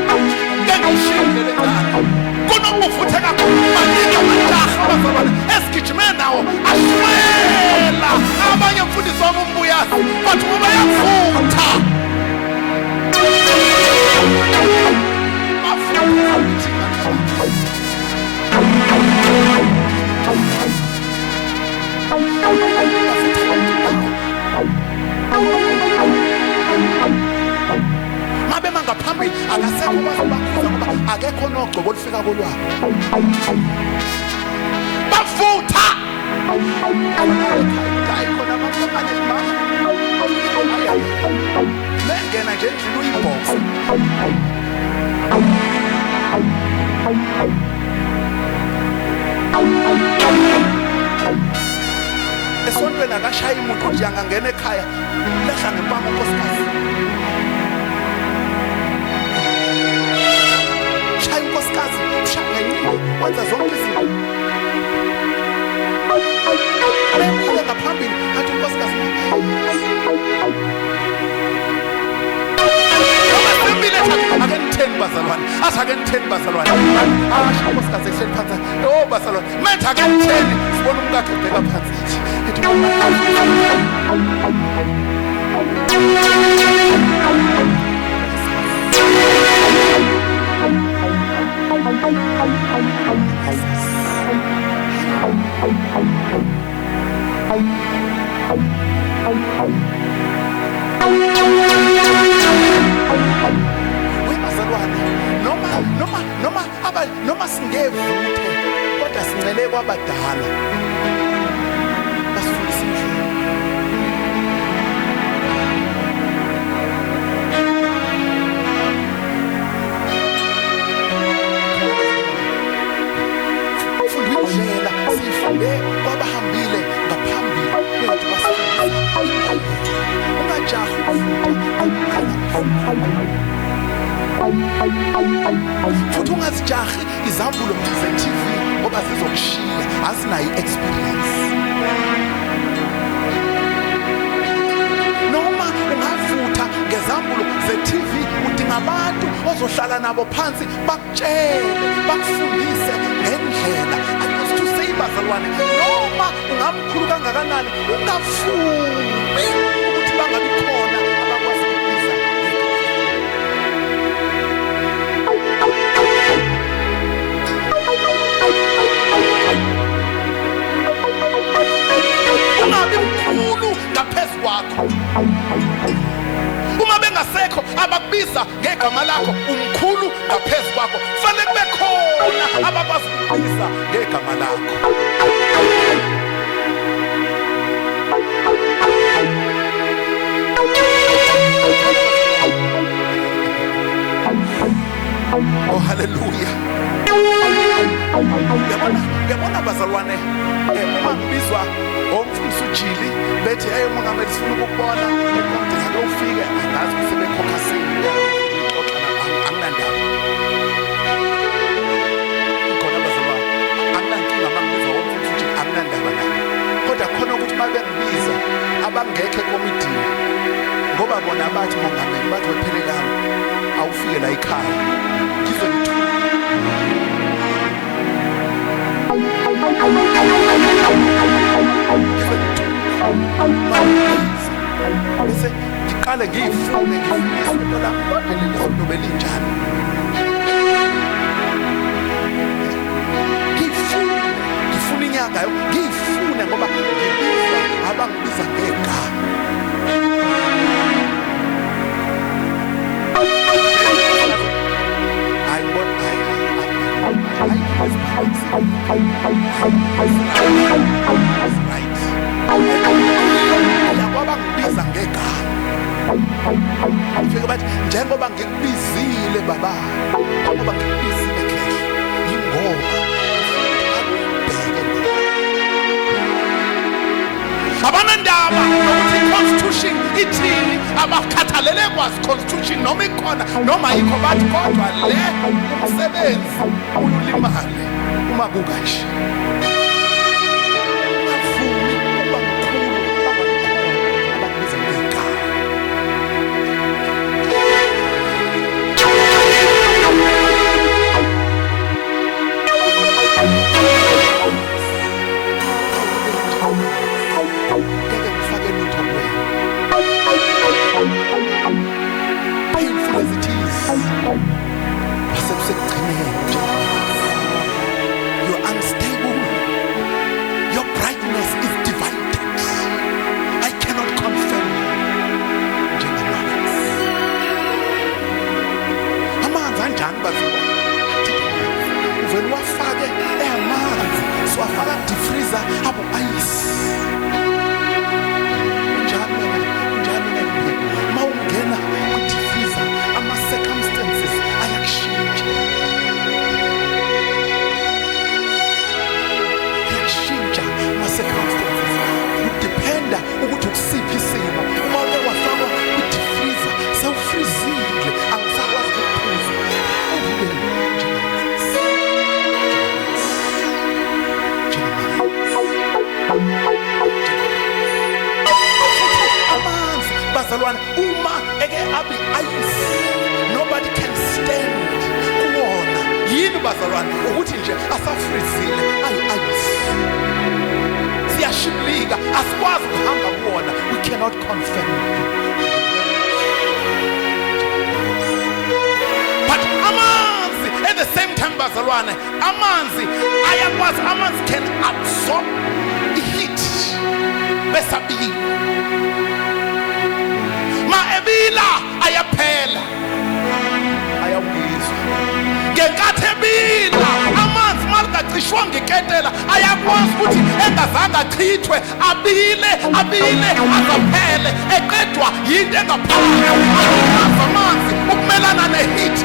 ngengishinde lencane. Konokufuthe kakhulu maningi amajaha abazalwane esigijime nawo ashwela. Abanye mfundisi wami umbuyazi bathi ngoba yafutha. Mabe mangaphambili akasekho bazobakhuza ngoba akekho nogcobo olufika kolwabo. Bafutha hayi khona bamane mama lengena nje endlini uyibox. Esontweni akashaya umuntu nje angangena ekhaya lehla ngempama unkosikazi. Shaya unkosikazi ushaya ngenyini wenza zonke izinto. Lemile ngaphambili athi unkosikazi akenitheni bazalwane, athi akenitheni bazalwane. Asho unkosikazi ehleli phansi, oh bazalwane methi akenitheni. Sibona umkakhe ebheka phansi ethi noma singevuthe kodwa sincele kwabadala basifundise indlela. Ufunda indlela siyifunde kwabahambile ngaphambili kwethu basifundisa. Ungajahi futhi ungazijahi izambulo ze-TV ngoba zizokushiya azinayo i-experience. Noma ungavutha ngezambulo ze-TV udinga abantu ozohlala nabo phansi bakutshele bakufundise ngendlela. I used to say bazalwane, noma ungamkhulu kangakanani ungafuni ukuthi bangabi khona abakwazi ukubiza. wakho. Uma bengasekho abakubiza ngegama lakho umkhulu ngaphezulu kwakho, fanele kube khona abakwazi ukubiza ngegama lakho. Oh hallelujah. Yabona bazalwane, uma ngibizwa omfundisi uJili bethi hey umongameli sifuna ukubona ngeke ufike angazi ukuthi bekhokha sini anginandaba. Khona bazalwane anginankinga mangibizwa omfundisi uJili anginandaba naye. Kodwa khona ukuthi mabengibiza abangekho ekomidini ngoba bona bathi mongameli bathi wephelekana awufike la ekhaya ngizonithu bese ngiqale ngiyifune ngifundiswe la kodwa leli sonto belinjani. Ngifuna inyanga yo ngiyifune ngoba ngibizwa abangibiza ngegama. Ngoba ngibiza ngegama. Ufike bathi njengoba ngikubizile baba, ngoba ngikubizile khehla, yingoba abanandaba nokuthi i-constitution ithini, abakhathalele kwazi constitution noma ikhona noma ayikho, bathi kodwa le umsebenzi ulimale uma kukanje. Ungavumi ukuba mkhulu abakubiza ngegama. Painful as it is, you're unstable, your brightness is divided. I cannot confirm amanzi anjani bazalwane? Uvele wafake amanzi siwafaka kudifriza abo ayisi. Maungena kudifriza ama-circumstances ayakushintsha. Ayakushintsha ama-circumstances. Udependa ukuthi ukusiphi isimo. Uma uke wafakwa kudifriza sewufrizile angisakwazi ukuphuza. Ube bazalwane uma eke abi ayisi nobody can stand kuwona. Yini bazalwane ukuthi nje asafrizile ayisi siyashiblika asikwazi ukuhamba kuwona. We cannot confirm. But amanzi at the same time bazalwane, amanzi ayakwazi, amanzi can absorb the heat besabili. Ebila ayaphela ayawubizwa ngenkathi ebila amanzi malugacishwa ngeketela ayakwazi ukuthi engazange achithwe abile azaphele eqedwa yinto engaphakathi amanzi ukumelana ne-heat.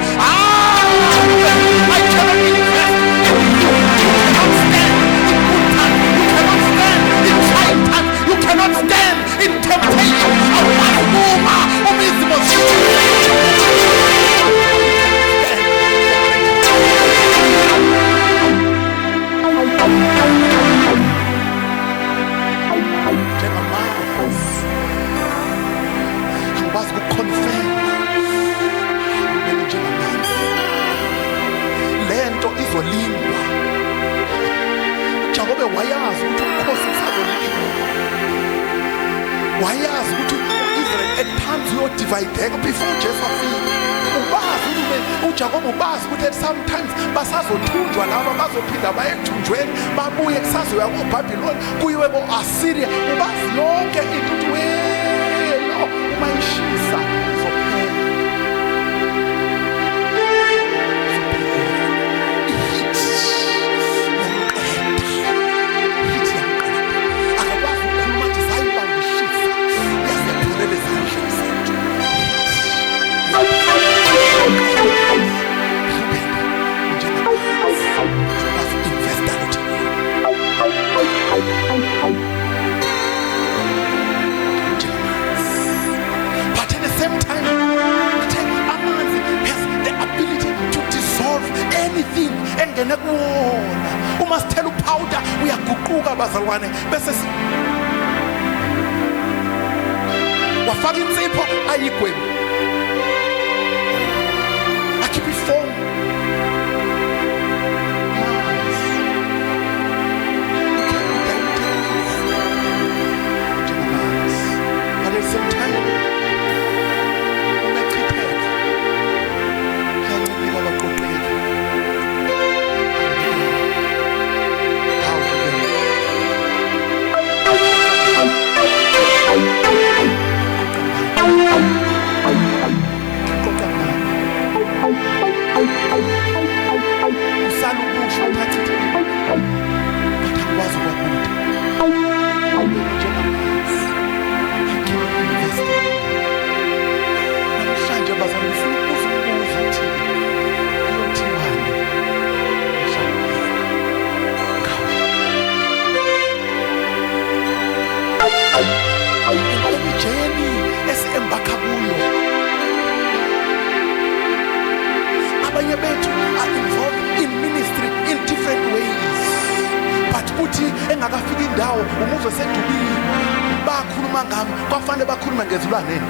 I cannot invest in you. You cannot stand in trying times. You cannot stand in temptation. Lento izolingwa. Jakobe wayazi ukuthi ukhosi usazolingwa. Wayazi ukuthi Israel at times uyodivideka before Jesu afika. Ubazi ukuthi uJakobe ubazi ukuthi sometimes basazothunjwa laba bazophinda baye ekuthunjweni babuye kusazoya koBhabhiloni kuyiwe koAsiria. Ubazi lonke into ukuthi bazalwane bese wafaka insipho ayigwemu akhipha ifoni engakafika indawo umuzwe sedubini bakhuluma ngami kwafanele bakhulume ngezilwaneni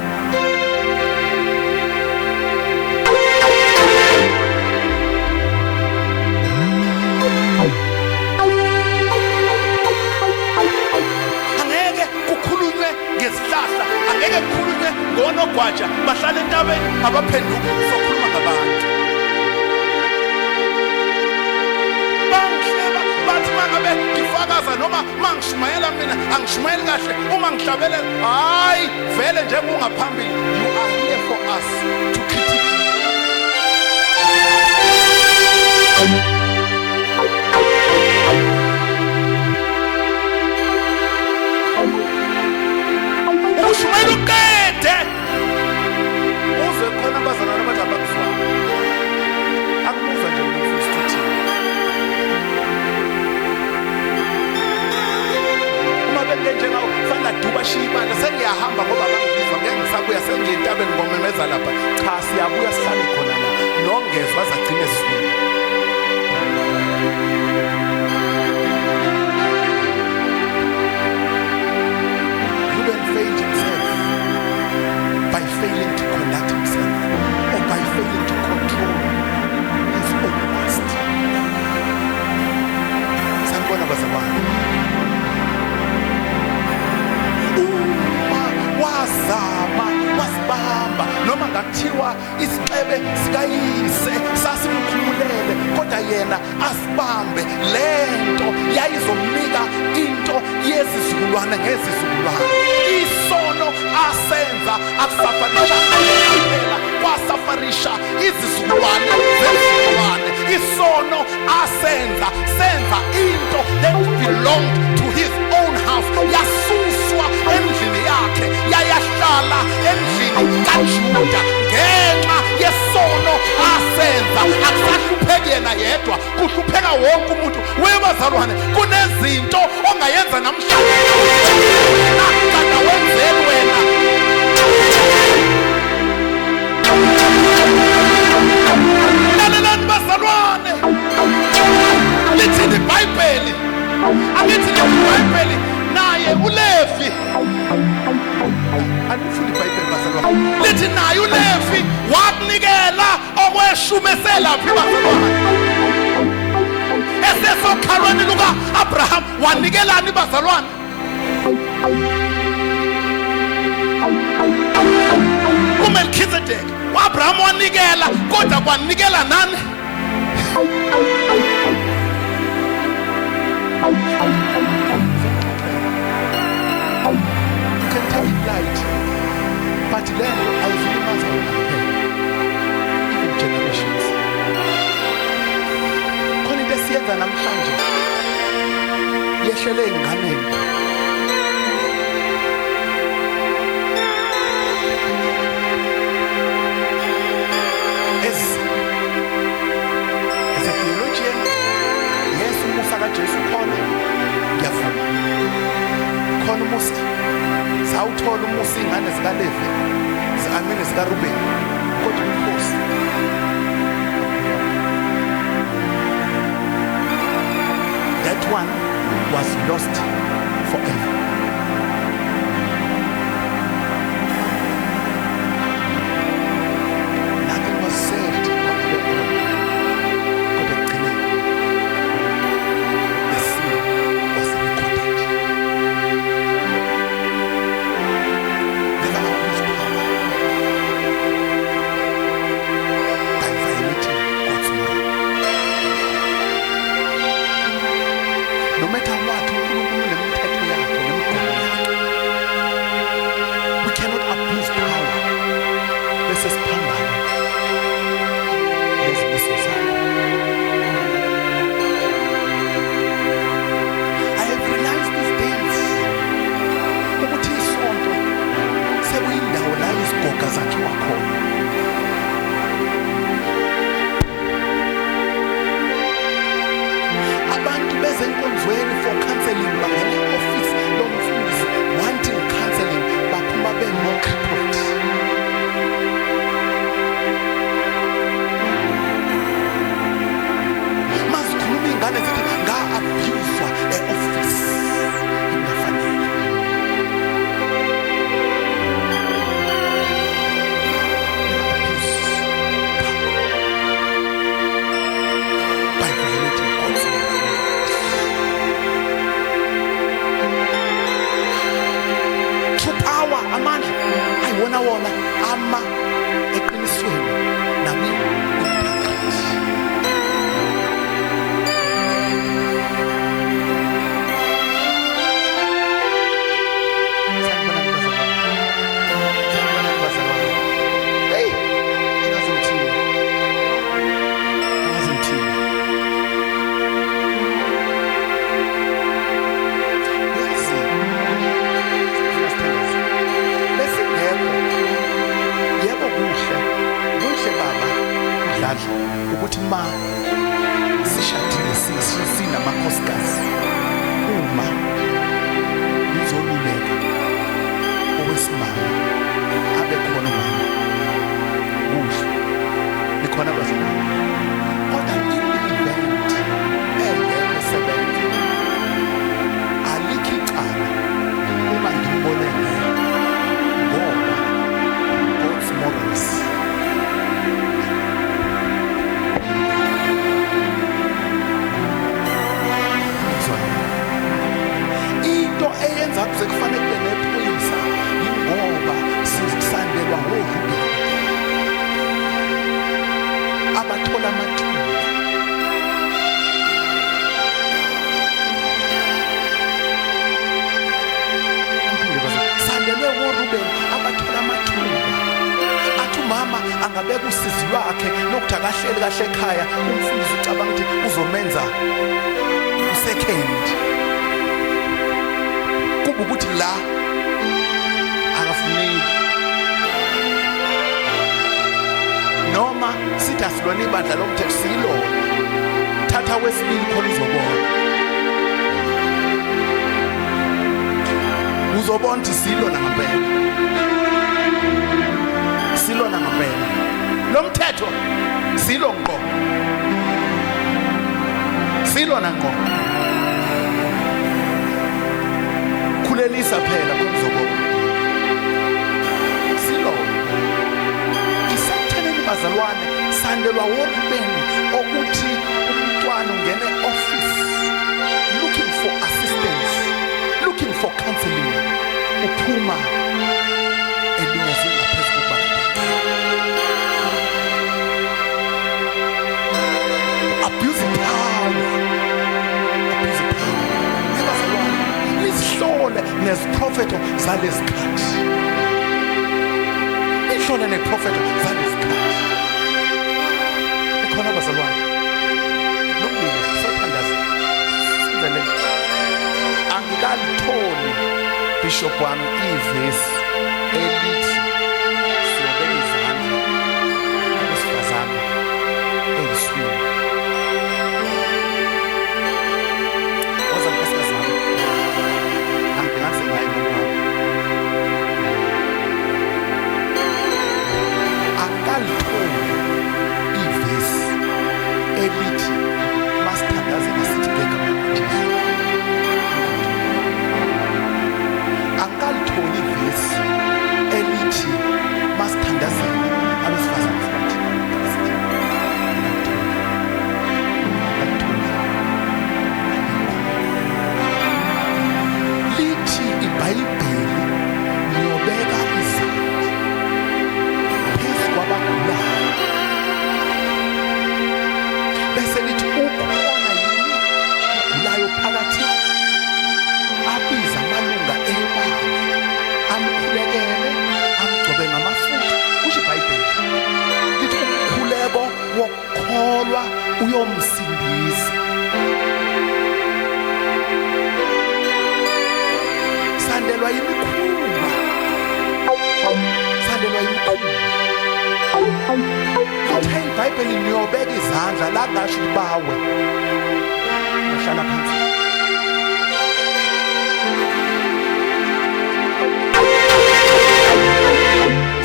angeke kukhulunywe ngesihlahla angeke kukhulunywe ngonogwaja bahlala entabeni abaphenduka sokhuluma ngabantu bathi mangabe ngifakaza noma mangishumayela mina angishumayeli kahle uma ngihlabelela hayi vele njengoba ungaphambili you are here for us to critique ushumayela uqede uzwe khona abazalwane abathi abakuzwa akumuzwa nje umfundisi njengawo fanele aduba shibala sengiyahamba ngoba bangizwa ngeke ngisabuya sengiyentabeni ngomemeza lapha cha siyabuya sihlale khona la nongezwe azagcina esizwini Ruben failed himself by failing to conduct himself or by failing to control his own lust. Sanibona bazalwane wazama wasibamba noma ngathiwa isicebe sikayise sasimkhululele kodwa yena asibambe lento yayizomnika into yezizukulwane ngezizukulwane isono asenza akusafarisha phela kwasafarisha izizukulwane zezizukulwane isono asenza senza into that belonged to his own house yasuswa endlini yakhe yayahlala endlini kaJuda ngenxa yesono asenza akusahlupheki yena yedwa kuhlupheka wonke umuntu webazalwane kunezinto ongayenza namhlanje nakada wenzeni wena lalelani bazalwane lithi iBhayibheli angithi iBhayibheli naye uLevi anifuni iBhayibheli bazalwane lithi naye uLevi wakunikela okweshumesela phi bazalwane esesokhalweni luka Abraham wanikelani bazalwane uMelchizedek uAbraham wanikela kodwa kwanikela nani You can take it light, but then I feel matter even generations. Khona into esiyenza namhlanje yehlele enganeni. As a theologian, yes, umusa kaJesu khona ngiyavuma. Khona umusa sawuthola umusa ingane zikaLevi zikamini zikaRubeni kodwa inkosi that one was lost forever. Nothing was said on the earth could have cleared. The sin was recorded. Never abuse power by violating God's law. No matter what, we cannot abuse power. This is power. This is society. I have realized these days ukuthi isonto sekuyindawo la izigoga zakhiwa khona. Abantu bezenkonzweni for counseling bangene office lomfundisi wanting counseling baphuma be-more crippled. Mazikhuluma iy'ngane zithi nga-abuswa e-office ingafanele. Abuse by violating God's law. True power, amandla ayiwona wona ama eqinisweni nami integrity. Hey, angazimthini. Yebo kuhle baba udladla ukuthi ma sishadile sinamakhosikazi uma ngizoluleka owesimame abe khona mama kuhle likhona bazalwane kodwa i-event engekho sebenza alikho icala uma ngibone ngoba God's morals. Into eyenza kuze kufanele kube nephoyisa yingoba sisandelwa ngoRubeni abathola amathuba. Sandelwe ngoRubeni abathola amathuba. Athi umama angabeka usizi lwakhe lokuthi akahleli kahle ekhaya umfundisi ucabanga ukuthi uzomenza second kuba ukuthi la akafuneki noma sithi asilona ibandla lomthetho silona thatha wesibili khona uzobona ukuthi silona ngempela lo mthetho silo ngqo khulelisa phela kumzobona silo isatheleni bazalwane sandelwa woRubeni okuthi umntwana ungene office looking for assistance, looking for counseling, uphuma elinyazwe ngaphezu kokuba abuse power. Lihlole neziprofeto zalesikhathi. Lihlole neprofeto zalesikhathi. Ikhona bazalwane. Lokule sothandaza. Sizele. Angikalitholi Bishop wami ivesi elithi siyobeka izandla abesifazane eyiswini. Elithi masithandaze nasithi ngegama likaJesu. uyomsindisa. Sandelwa yimikhuba, sandelwa yimikhuba. Uthe iBhayibheli niyobeka izandla la ngasho bawe. Uhlala phansi.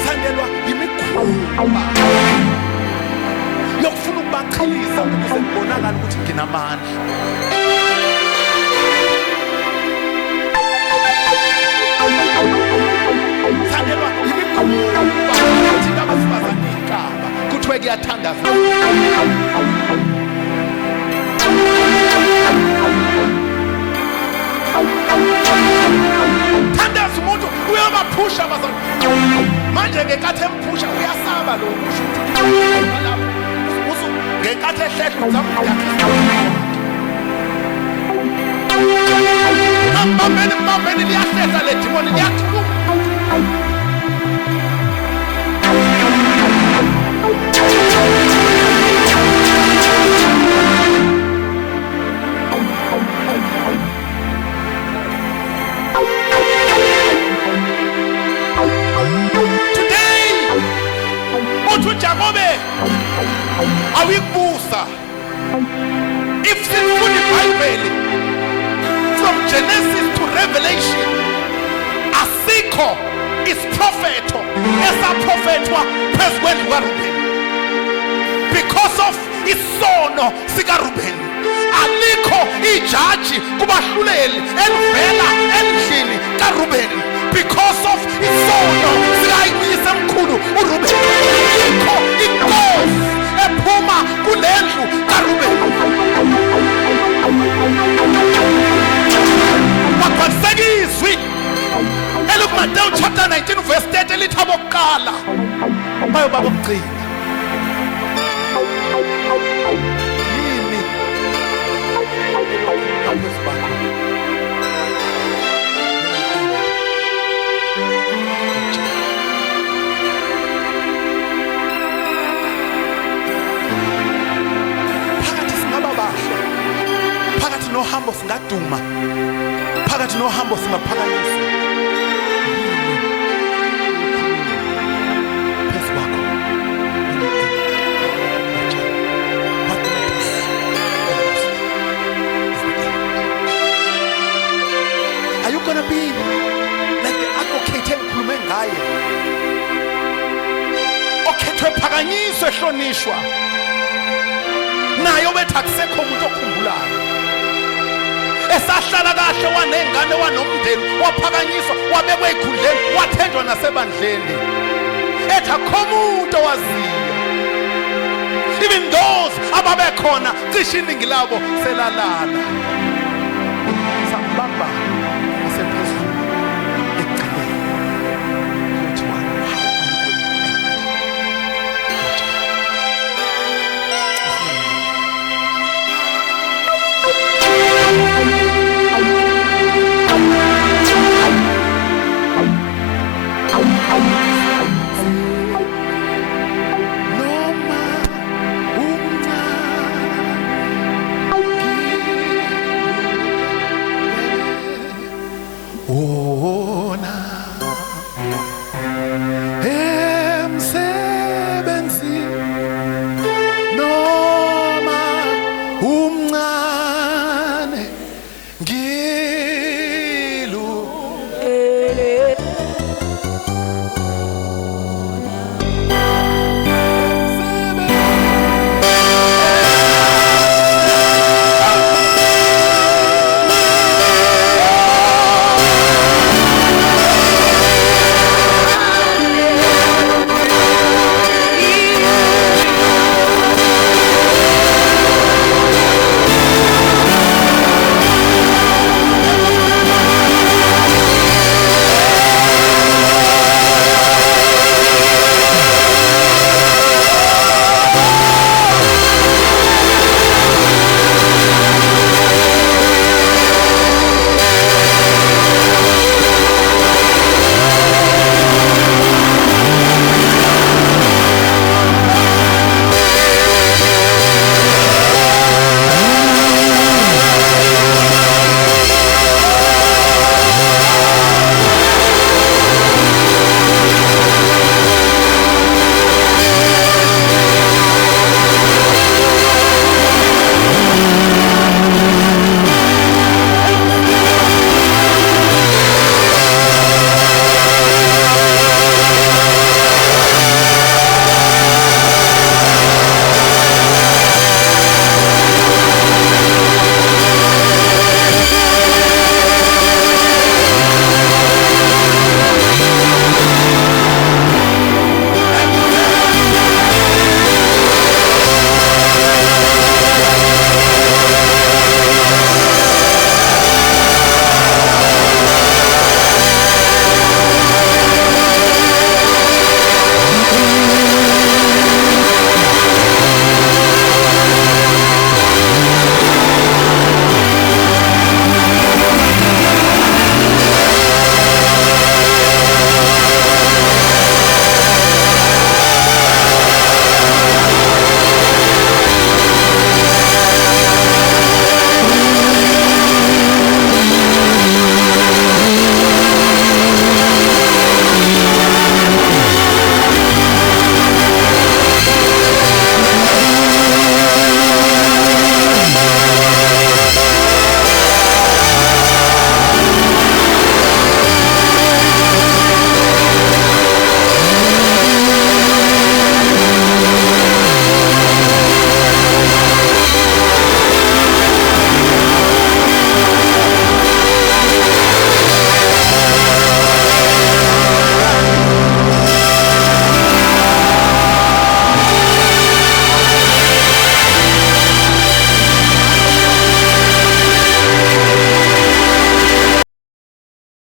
Sandelwa yimikhuba yokufuna ukubaqhelisa ukuze kubonakale ukuthi nginamandla. Sandelwa yimikhuba ukuthi abasifazane ikaba kuthiwe kuyathandazwa. Thandaza umuntu uyabaphusha abazali. Manje ngenkathi emphusha uyasaba lo kusho ukuthi lapho usu ngenkathi ehlehla uzama ukudakisa. Mbambeni liyahlehla le demoni liyathuma. Jacobe awikubusa if sifuna iBhayibheli from Genesis to Revelation asikho isprofeto esaprofetwa phezu kwendlu kaRubeni because of isono sikaRubeni. Alikho ijaji kubahluleli elivela endlini kaRubeni because of isono sikayisemkhulu uRubeni. Alikho inkosi ephuma kulendlu kaRubeni. Bakwasekizwi elukuMateyu chapter 19 verse 30 lithi abokuqala bayoba bokugcina. Yini phakathi singaba bahle, phakathi nohambo singaduma, phakathi nohambo singaphakanyiswa. Are you gonna be like the advocate engikhulume ngaye? Okhethwe phakanyiswe ehlonishwa. Nayo bethi akusekho umuntu okhumbulayo. Esahlala kahle wanengane wanomndeni waphakanyiswa wabekwe ekhundleni wathenjwa nasebandleni. Ethi akho umuntu owaziyo. Even those ababekhona cishe iningi labo selalala.